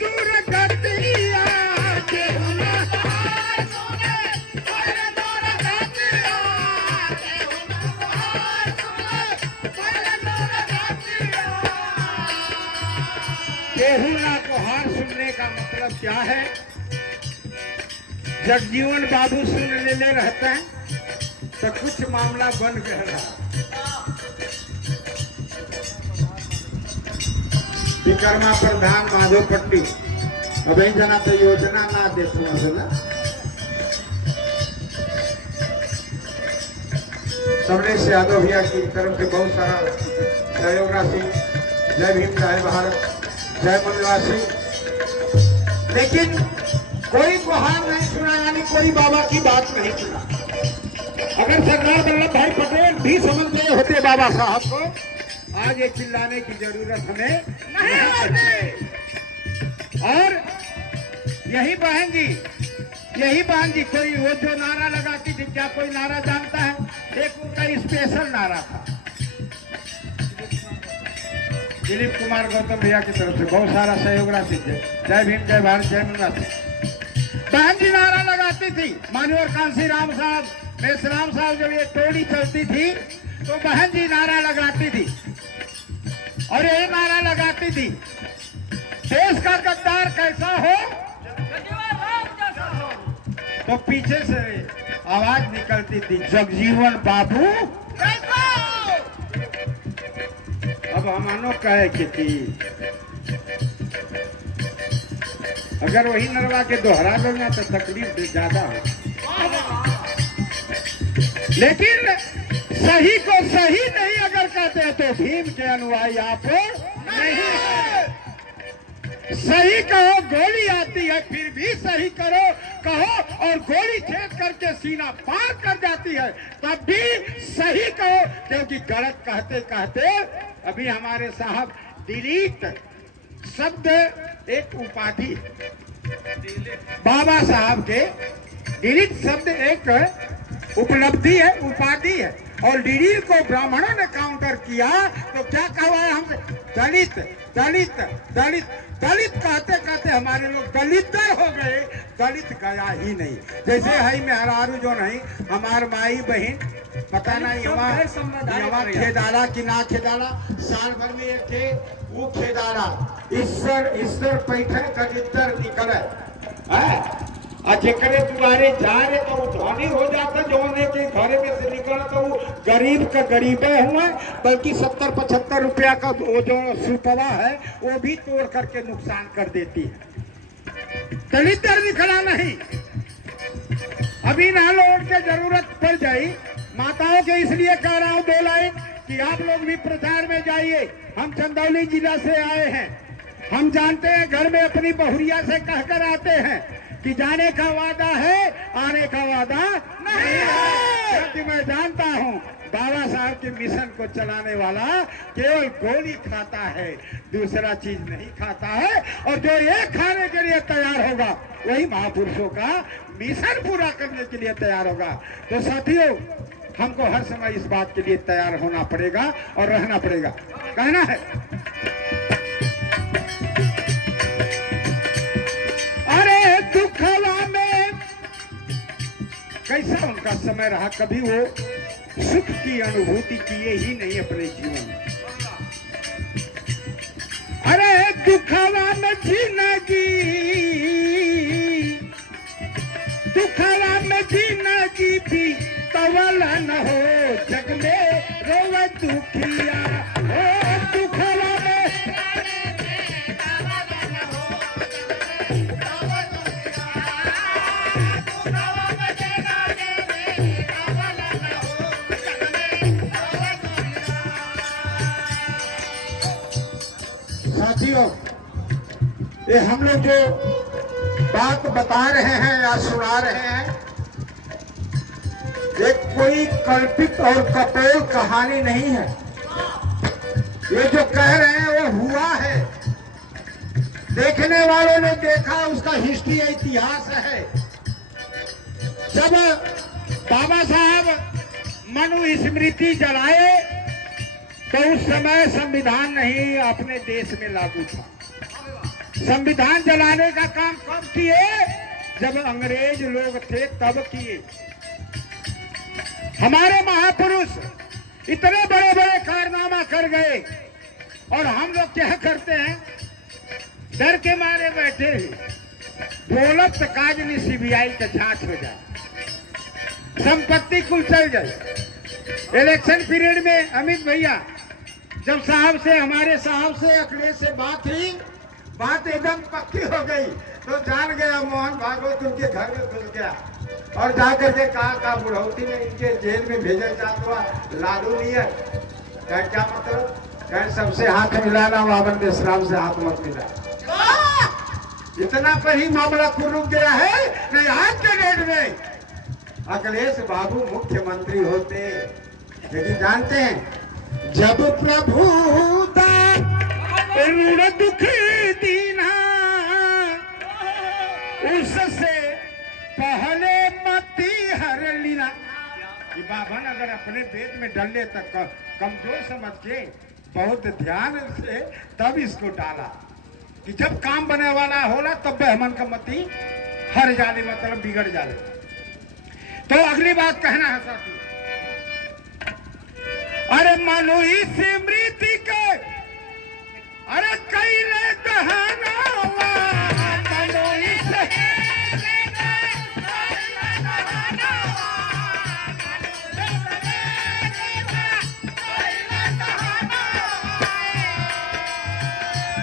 दुर्गतिया केहू न केहू ना गुहार सुनने का मतलब क्या है? जगजीवन बाबू सुन लेने रहते हैं तो कुछ मामला बन गया। विकर्मा प्रधान माधव पट्टी अभी जना तो योजना ना देते ना सबने से यादव भैया की तरफ से बहुत सारा सहयोग राशि। जय भीम, जय भारत, जय मनवासी। लेकिन कोई गुहार नहीं सुना, यानी कोई बाबा की बात नहीं सुना। अगर सरदार वल्लभ भाई पटेल भी समझ गए होते बाबा साहब को, आज ये चिल्लाने की जरूरत हमें नहीं होती। और यही बहन जी कोई वो जो नारा लगाती थी, क्या कोई नारा जानता है? एक उनका स्पेशल नारा था दिलीप कुमार गौतम भैया की तरफ से बहुत सारा सहयोग राशि। जय भीम, जय भारत, जय मनवासी। बहन जी नारा लगाती थी। मानवर कांसी राम साहब, मेसराम साहब, जब ये टोली चलती थी तो बहन जी नारा लगाती थी और ये नारा लगाती थी, देश का गद्दार कैसा हो तो पीछे से आवाज निकलती थी, जगजीवन बाबू कैसा। अब हमानो कहे कि अगर वही नरवा के दोहरा देना तो तकलीफ ज्यादा हो। लेकिन सही को सही नहीं अगर कहते हैं तो भीम के अनुयायी आप नहीं है। सही कहो गोली आती है फिर भी सही करो कहो, और गोली छेद करके सीना पार कर जाती है तब भी सही कहो, क्योंकि गलत कहते कहते अभी हमारे साहब डिलीट शब्द एक उपाधि बाबा साहब के, डिलीट शब्द एक उपलब्धि है, उपाधि है। और डिलीट को ब्राह्मणों ने काउंटर किया तो क्या कहा है हमसे? दलित दलित दलित दलित कहते कहते हमारे लोग दलितर हो गए। दलित गया ही नहीं। जैसे है मेहरारू जो नहीं हमार माई बहन पता नहीं हमारा खेदाला कि ना खेदाला, साल भर में एक थे वो खेदाला ईश्वर पैठे दलितर निकले जेकरे दुआरे जा रहे तो वो धनी हो जाता, जो के घरे में से निकला तो वो गरीब का गरीबे हुआ, बल्कि 70-75 रुपया का वो जो सुपवा है वो भी तोड़ करके नुकसान कर देती है। दलितर निकला नहीं। अभी ना लोग के जरूरत पड़ जाए माताओं के, इसलिए कह रहा हूँ 2 लाइन कि आप लोग भी प्रचार में जाइए। हम चंदौली जिला से आए हैं, हम जानते हैं घर में अपनी बहुरिया से कहकर आते हैं कि जाने का वादा है आने का वादा नहीं है। क्योंकि मैं जानता हूँ बाबा साहब के मिशन को चलाने वाला केवल गोली खाता है, दूसरा चीज नहीं खाता है। और जो ये खाने के लिए तैयार होगा वही महापुरुषों का मिशन पूरा करने के लिए तैयार होगा। तो साथियों हमको हर समय इस बात के लिए तैयार होना पड़ेगा और रहना पड़ेगा। कहना है दुखला में कैसा उनका समय रहा, कभी वो सुख की अनुभूति किए ही नहीं अपने जीवन में। अरे दुखला में जिंदगी, दुखला में जिंदगी भी तवल न हो, जग में रोवे दुखिया हो। दुखला में साथियों ये हम लोग जो बात बता रहे हैं या सुना रहे हैं ये कोई कल्पित और कपोल कहानी नहीं है। ये जो कह रहे हैं वो हुआ है, देखने वालों ने देखा, उसका हिस्ट्री इतिहास है। जब बाबा साहब मनु स्मृति जलाए तो उस समय संविधान नहीं अपने देश में लागू था। संविधान जलाने का काम कब किए? जब अंग्रेज लोग थे तब किए। हमारे महापुरुष इतने बड़े बड़े कारनामा कर गए और हम लोग क्या करते हैं? डर के मारे बैठे दौलत काज नहीं, सीबीआई का जांच हो जाए, संपत्ति कुल चल जाए। इलेक्शन पीरियड में अमित भैया जब साहब से, हमारे साहब से, अखिलेश से बात हुई, बात एकदम पक्की हो गई तो जान गया मोहन भागवत उनके घर में घुस गया और जाकर के कहा बुढ़ौती में इनके जेल में भेजा चाहता हुआ लालू लिया। क्या मतलब? कह सबसे हाथ मिलाना, बाबन देशराम से हाथ मत मिला। इतना पर ही मामला को रुक गया है। नहीं, आज के डेट में अखिलेश बाबू मुख्यमंत्री होते, लेकिन जानते हैं जब प्रभु ऋण दुख दीना उससे पहले मती हर लीना। बाबन अगर अपने पेट में डले तक कमजोर समझ के बहुत ध्यान से तब इसको डाला कि जब काम बने वाला होला तब बेहमन का मती हर जाले, मतलब बिगड़ जाले। तो अगली बात कहना है साथी, अरे मनुई स्मृति के अरे कई रे दहना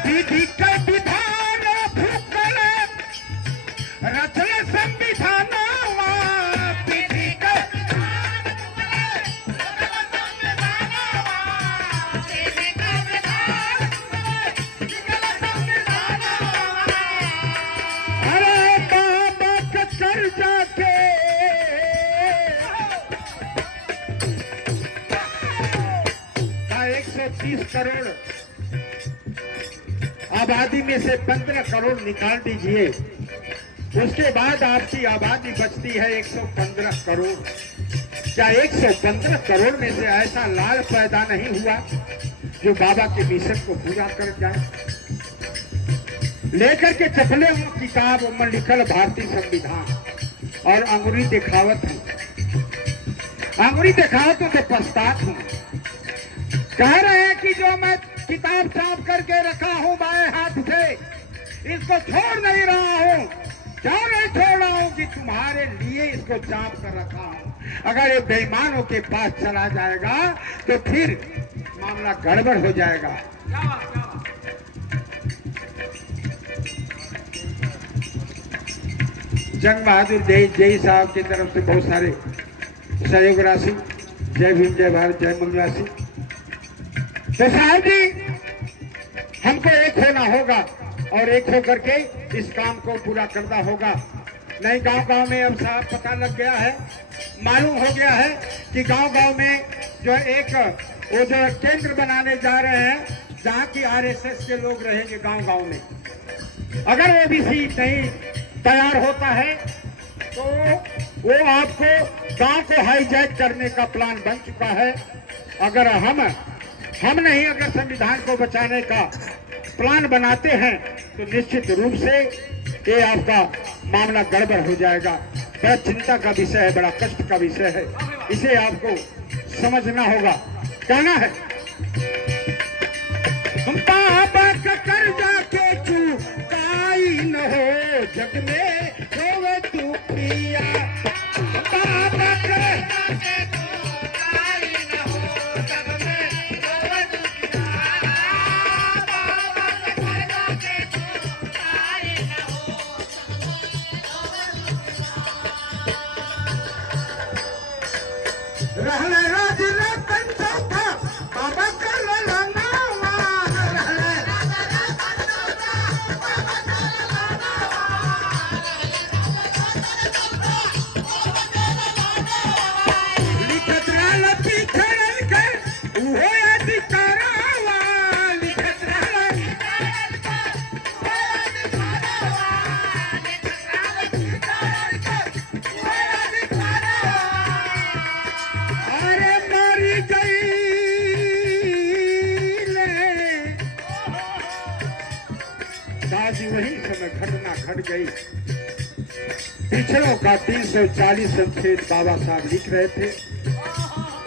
विधि का विधान भूकल रचल संविधान, विधि का अरे बाबा के कर जाके 130 करोड़ आबादी में से 15 करोड़ निकाल दीजिए, उसके बाद आपकी आबादी बचती है 115 करोड़। क्या 115 करोड़ में से ऐसा लाल पैदा नहीं हुआ जो बाबा के मिशन को पूरा कर जाए? लेकर के चपले वो किताब में लिखल भारतीय संविधान और अंगुरी दिखावत हूं, अंगुरी दिखावत हूं तो पछतात हूं। कह रहे हैं कि जो मैं किताब चाप करके रखा हूं बाएं हाथ से, इसको छोड़ नहीं रहा हूं। क्यों नहीं छोड़ रहा हूं? कि तुम्हारे लिए इसको चाप कर रखा हूं। अगर ये बेईमानों के पास चला जाएगा तो फिर मामला गड़बड़ हो जाएगा। जंग बहादुर जय साहब की तरफ से बहुत सारे सहयोग राशि, जय भीम, जय भारत, जय मंगलासी। तो साहब जी, हमको एक होना होगा और एक होकर के इस काम को पूरा करना होगा। नहीं, गांव गांव में अब साहब पता लग गया है, मालूम हो गया है कि गांव गांव में जो एक वो जो केंद्र बनाने जा रहे हैं जहाँ की आरएसएस के लोग रहेंगे गांव गांव में। अगर वो भी सीट नहीं तैयार होता है तो वो आपको गांव को हाईजैक करने का प्लान बन चुका है। अगर हम नहीं अगर संविधान को बचाने का प्लान बनाते हैं तो निश्चित रूप से ये आपका मामला गड़बड़ हो जाएगा। बड़ा चिंता का विषय है, बड़ा कष्ट का विषय है, इसे आपको समझना होगा। कहना है बाबा का कर्जा के चुकाई न हो जग में होवे तू पिया, बाबा कर्जा के चुकाई न हो जग में होवे तू पिया, बाबा कर्जा के चुकाई न हो रहले राज रतन चौथा बाबा कर लाना रहले वही समय घटना घट गई। पिछड़ों का 340 अनुच्छेद बाबा साहब लिख रहे थे।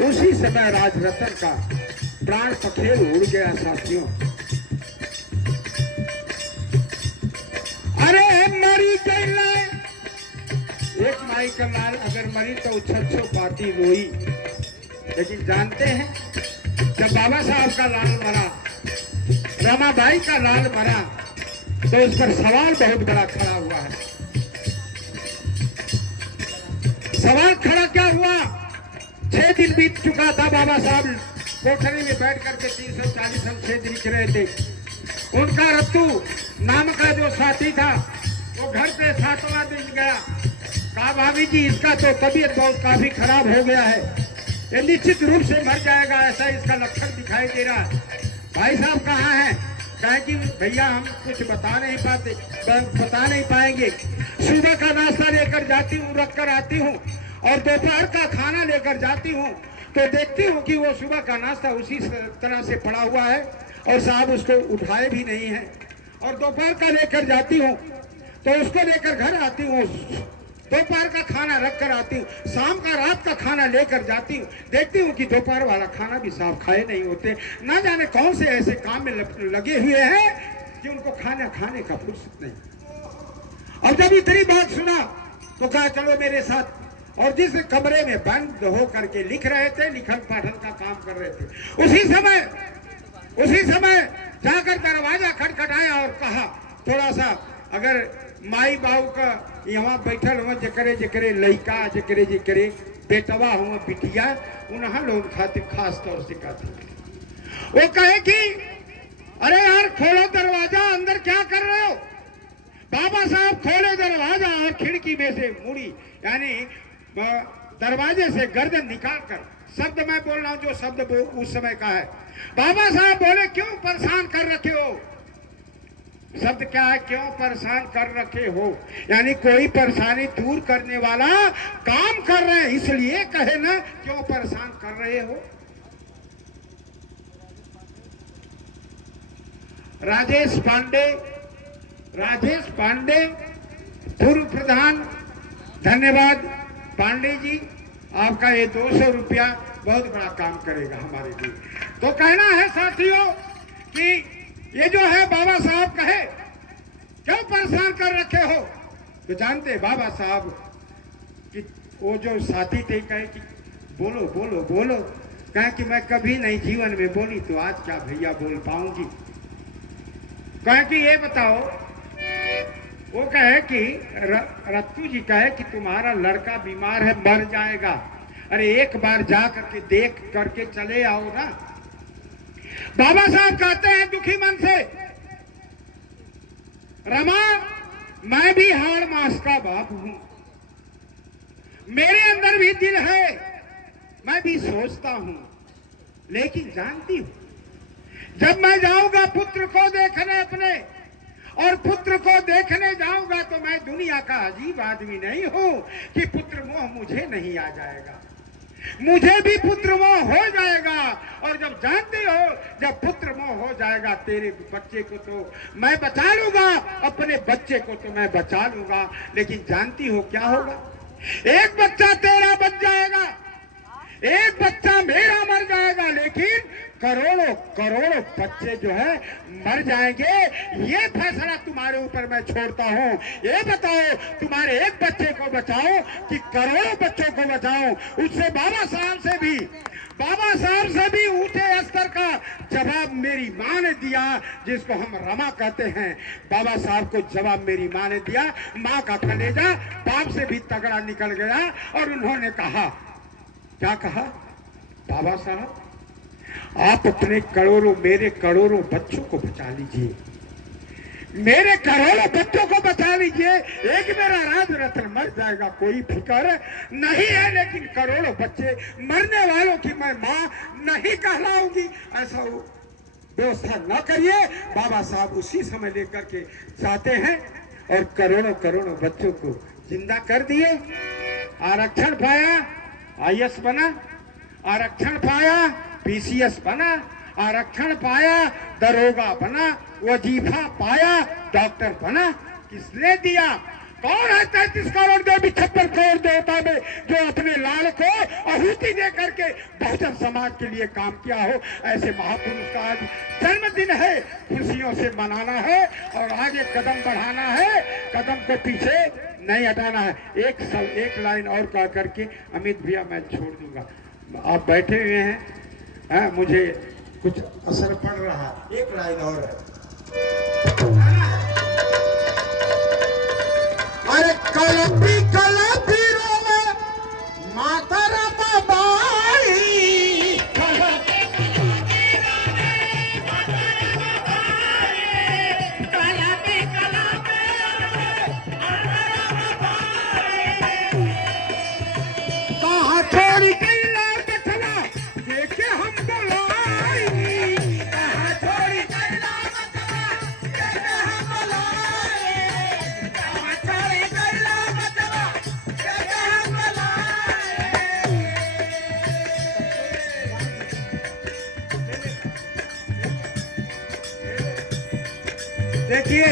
उसी समय राजरतन का प्राण पखेरु उड़ गया साथियों। अरे मरी गई एक माई का लाल अगर मरी तो छो पाती रोई। लेकिन जानते हैं जब बाबा साहब का लाल मरा, रमाबाई का लाल मरा, तो उस पर सवाल बहुत बड़ा खड़ा हुआ है। सवाल खड़ा क्या हुआ? 6 दिन बीत चुका था, बाबा साहब कोठरी में बैठ करके 340 अनुच्छेद लिख रहे थे। उनका रत्तू नाम का जो साथी था वो घर पे 7वां दिन गया। कहा भाभी जी इसका तो तबीयत बहुत काफी खराब हो गया है, ये निश्चित रूप से मर जाएगा, ऐसा इसका लक्षण दिखाई दे रहा है। भाई साहब कहाँ हैं? कहे कि भैया हम कुछ बता नहीं पाएंगे। सुबह का नाश्ता लेकर जाती हूँ, रख कर आती हूँ, और दोपहर का खाना लेकर जाती हूँ तो देखती हूँ कि वो सुबह का नाश्ता उसी तरह से पड़ा हुआ है और साहब उसको उठाए भी नहीं है। और दोपहर का लेकर जाती हूँ तो उसको लेकर घर आती हूँ, दोपहर का खाना रख कर आती हूँ, शाम का रात का खाना लेकर जाती हूँ, देखती हूँ कि दोपहर वाला खाना भी साहब खाए नहीं होते। ना जाने कौन से ऐसे काम में लगे हुए हैं कि उनको खाने का फुर्सत नहीं। और जब इतनी बात सुना तो कहा चलो मेरे साथ। और जिस कमरे में बंद हो करके लिख रहे थे, लिखन पाठन का काम कर रहे थे, उसी समय जाकर दरवाजा खटखटाया और कहा थोड़ा सा अगर माई बाबू का यहाँ बैठल हुआ जकरे लड़का जकरे बेटवा हुआ बिटिया उन्हें लोग खातिर खास तौर से कहते। वो कहे कि अरे यार खोलो दरवाजा, अंदर क्या कर रहे हो? बाबा साहब खोले दरवाजा और खिड़की में से मुड़ी, यानी दरवाजे से गर्दन निकाल कर, शब्द मैं बोल रहा हूं जो शब्द उस समय का है। बाबा साहब बोले क्यों परेशान कर रखे हो? शब्द क्या है? क्यों परेशान कर रखे हो, यानी कोई परेशानी दूर करने वाला काम कर रहे हैं, इसलिए कहे ना क्यों परेशान कर रहे हो। राजेश पांडे पूर्व प्रधान, धन्यवाद पांडे जी, आपका ये 200 रुपया बहुत बड़ा काम करेगा हमारे लिए। तो कहना है साथियों कि ये जो है बाबा साहब कहे क्यों परेशान कर रखे हो, तो जानते बाबा साहब कि वो जो साथी थे कहे कि बोलो बोलो बोलो, कहे कि मैं कभी नहीं जीवन में बोली तो आज क्या भैया बोल पाऊंगी। कहे कि ये बताओ, वो कहे कि रत्तू जी कहे कि तुम्हारा लड़का बीमार है, मर जाएगा, अरे एक बार जा करके देख करके चले आओ ना। बाबा साहब कहते हैं दुखी मन से, रमा मैं भी हाड़ मास का बाप हूं, मेरे अंदर भी दिल है, मैं भी सोचता हूं, लेकिन जानती हूं जब मैं जाऊंगा पुत्र को देखने अपने, और पुत्र को देखने जाऊंगा तो मैं दुनिया का अजीब आदमी नहीं हूं कि पुत्र मोह मुझे नहीं आ जाएगा, मुझे भी पुत्र मोह हो जाएगा। और जब जानते हो जब पुत्र मोह हो जाएगा तेरे बच्चे को तो मैं बचा लूंगा, अपने बच्चे को तो मैं बचा लूंगा, लेकिन जानती हो क्या होगा? एक बच्चा तेरा बच जाएगा, एक बच्चा मेरा मर जाएगा, लेकिन करोड़ों करोड़ों बच्चे जो है मर जाएंगे। ये फैसला तुम्हारे ऊपर मैं छोड़ता हूँ। ये बताओ तुम्हारे एक बच्चे को बचाओ कि करोड़ों बच्चों को बचाओ? उससे बाबा साहब से भी ऊंचे स्तर का जवाब मेरी माँ ने दिया, जिसको हम रमा कहते हैं। बाबा साहब को जवाब मेरी माँ ने दिया, माँ का कलेजा बाप से भी तगड़ा निकल गया। और उन्होंने कहा, क्या कहा? बाबा साहब आप अपने करोड़ों, मेरे करोड़ों बच्चों को बचा लीजिए, मेरे करोड़ों बच्चों को बचा लीजिए। एक मेरा राज रत्न मर जाएगा कोई फिक्र नहीं है, लेकिन करोड़ों बच्चे मरने वालों की मैं माँ नहीं कहलाऊंगी, ऐसा व्यवस्था न करिए। बाबा साहब उसी समय लेकर के जाते हैं और करोड़ों करोड़ों बच्चों को जिंदा कर दिए। आरक्षण पाया, IAS बना, आरक्षण पाया, PCS बना, आरक्षण पाया दरोगा बना, वजीफा पाया डॉक्टर बना। किसने दिया? कौन है 33 करोड़ देवी 56 करोड़ देवता में जो अपने लाल को आहुति दे करके बहुजन समाज के लिए काम किया हो? ऐसे महापुरुष का आज जन्मदिन है, खुशियों से मनाना है और आगे कदम बढ़ाना है, कदम को पीछे नहीं हटाना है। एक लाइन और कह करके अमित भैया मैं छोड़ दूंगा। आप बैठे हुए हैं, मुझे कुछ असर पड़ रहा है। एक लाइन और है। अरे कलपी रोवे माता रमा बाई, कहाँ छोड़ी गई लाल बछड़ा देखे हम बुलाई, कहाँ छोड़ी गई लाल बछड़ा देखे हम बुलाई, कहाँ छोड़ी गई लाल बछड़ा देखे हम बुलाई। देखिए,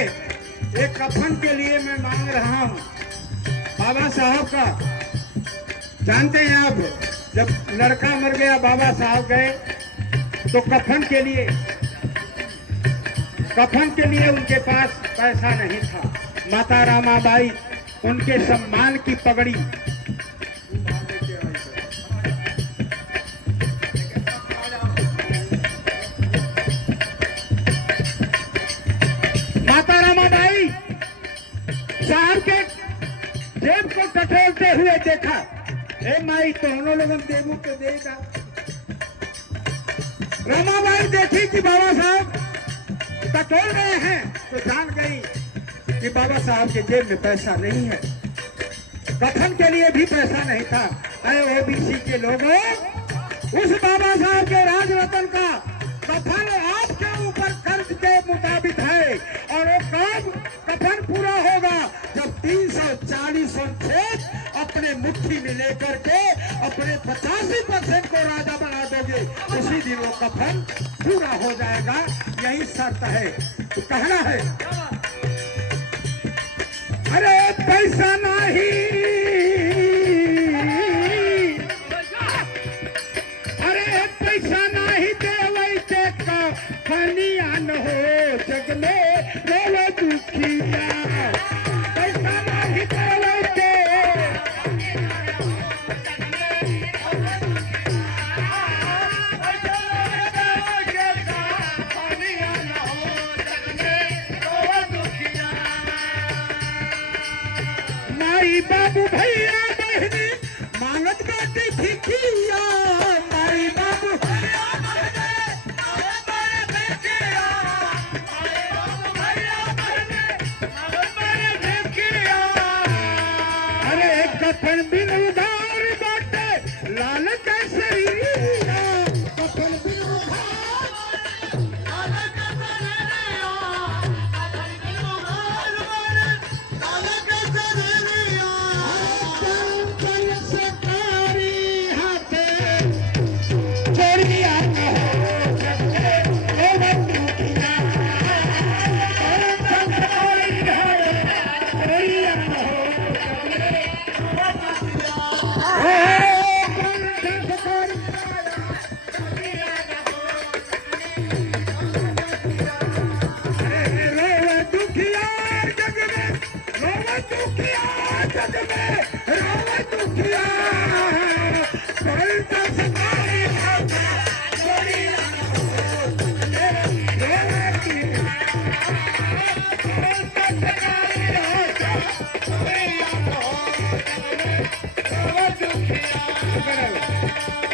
एक कफन के लिए मैं मांग रहा हूँ बाबा साहब का। जानते हैं आप, जब लड़का मर गया बाबा साहब गए तो कफन के लिए उनके पास पैसा नहीं था। माता रामाबाई उनके सम्मान की पगड़ी माता रामाबाई साहब के जेब को टटोलते हुए देखा। ए माई तो हम लोग देवू तो देगा। रमाबाई देखी कि बाबा साहब टटोल रहे हैं तो जान गई कि बाबा साहब के जेब में पैसा नहीं है, कफन के लिए भी पैसा नहीं था। अरे ओबीसी के लोगों, उस बाबा साहब के राज रतन का कफन आपके ऊपर कर्ज के मुताबिक है और वो कब कफन पूरा होगा जब 340 अनुच्छेद अपने मुट्ठी में लेकर के अपने 85% को राजा बना दोगे, उसी दिन वो कफन पूरा हो जाएगा। यही शर्त है। तो कहना है अरे पैसा नहीं, अरे पैसा नहीं देवई के कफनिया न हो जग में रोवे दुखिया, पैसा नहीं देवई के माई बाबू भैया बहनी मांगत बाटी भिखिया, माई बाबू भैया बहनी मांगत बाटी भिखिया, माई बाबू भैया बहनी मांगत बाटी भिखिया। अरे कफन बिन उधार बाटे लाल कैसरिया, कफन बिन उधार लाल कैसरिया, कफन बिन उधार बाटे लाल कैसरिया।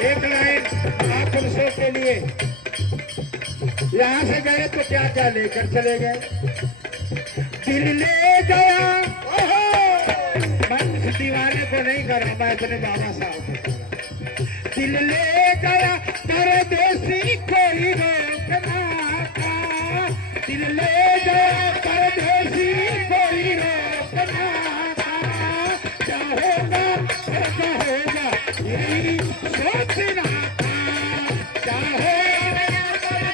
एक लाइन महापुरुषों के लिए, यहाँ से गए तो क्या क्या लेकर चले गए। दिल ले गया, मैं इस दीवाने को नहीं कर रहा, मैं अपने बाबा साहब को कर रहा। दिल ले गया परदेसी कोई रोकना था, दिल ले गया परदेसी कोई रोकना था, क्या होगा क्या होगा यही सोचना था, क्या होगा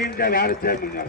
जय भीम, जय भारत, जय मंगल।